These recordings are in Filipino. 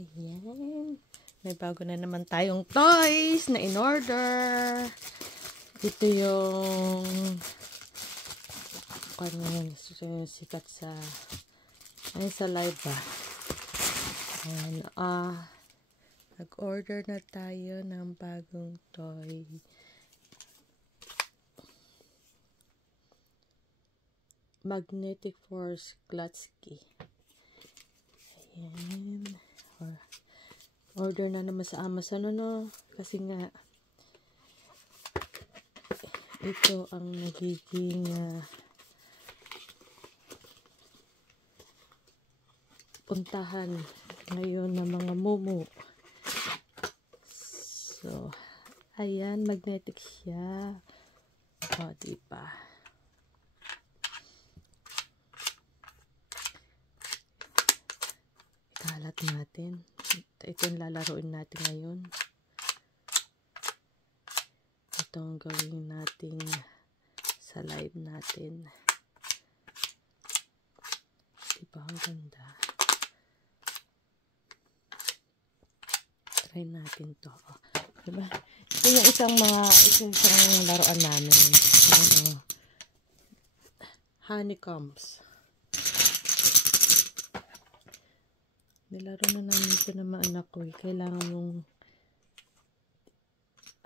Ayan. May bago na naman tayong toys na in-order. Ito yung sikat sa live ba. Ayan, nag-order na tayo ng bagong toy. Magnetic Force Clutch Key. Ayan. Order na naman sa Amazon, kasi nga ito ang nagiging puntahan ngayon ng mga mumu. So, ayan, magnetic siya. O, diba? Kalat natin. Ito yung lalaroin natin ngayon. Ito ang gawin natin sa live natin. Diba ang ganda? Try natin to. Diba? Ito yung isang laruan namin. Ayan, honeycombs. Nilaro na namin ito ng mga anak ko. Kailangan mong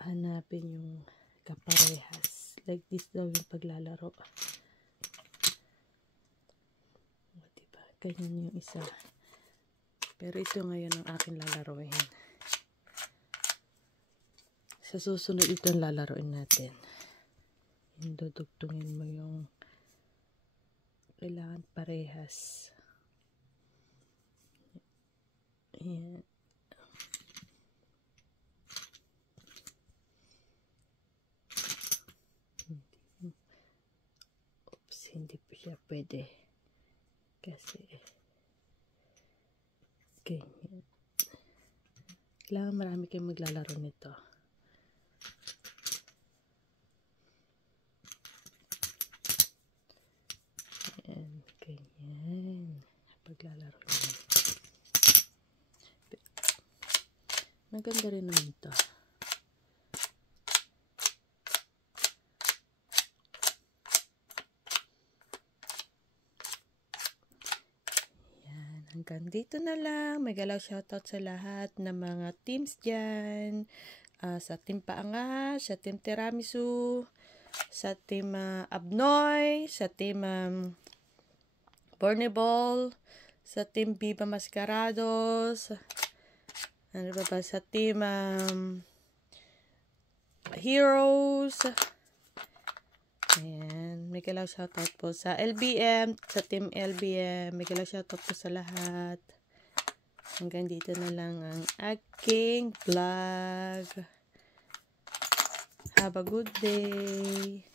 hanapin yung kaparehas. Like this daw yung paglalaro. Diba? Ganyan yung isa. Pero ito ngayon ang aking lalaroin. Sa susunod ito ang lalaroin natin. Yung dudugtungin mo yung kailangan parehas. Ayan. Oops, hindi po siya pwede. Kasi ganyan. Kailangan marami kayong maglalaro nito. Ayan, ganyan. Paglalaro nyo. Maganda rin naman ito. Yan. Hanggang dito na lang. Megalaw shoutout sa lahat ng mga teams dyan. Sa team Paangas, sa team Tiramisu, sa team Abnoy, sa team Borneball, sa team Viva Mascarados, ano ba ba? Sa team Heroes. Ayan. Megalaw shoutout po sa LBM. Sa team LBM. Megalaw shoutout po sa lahat. Hanggang dito na lang ang aking vlog. Have a good day.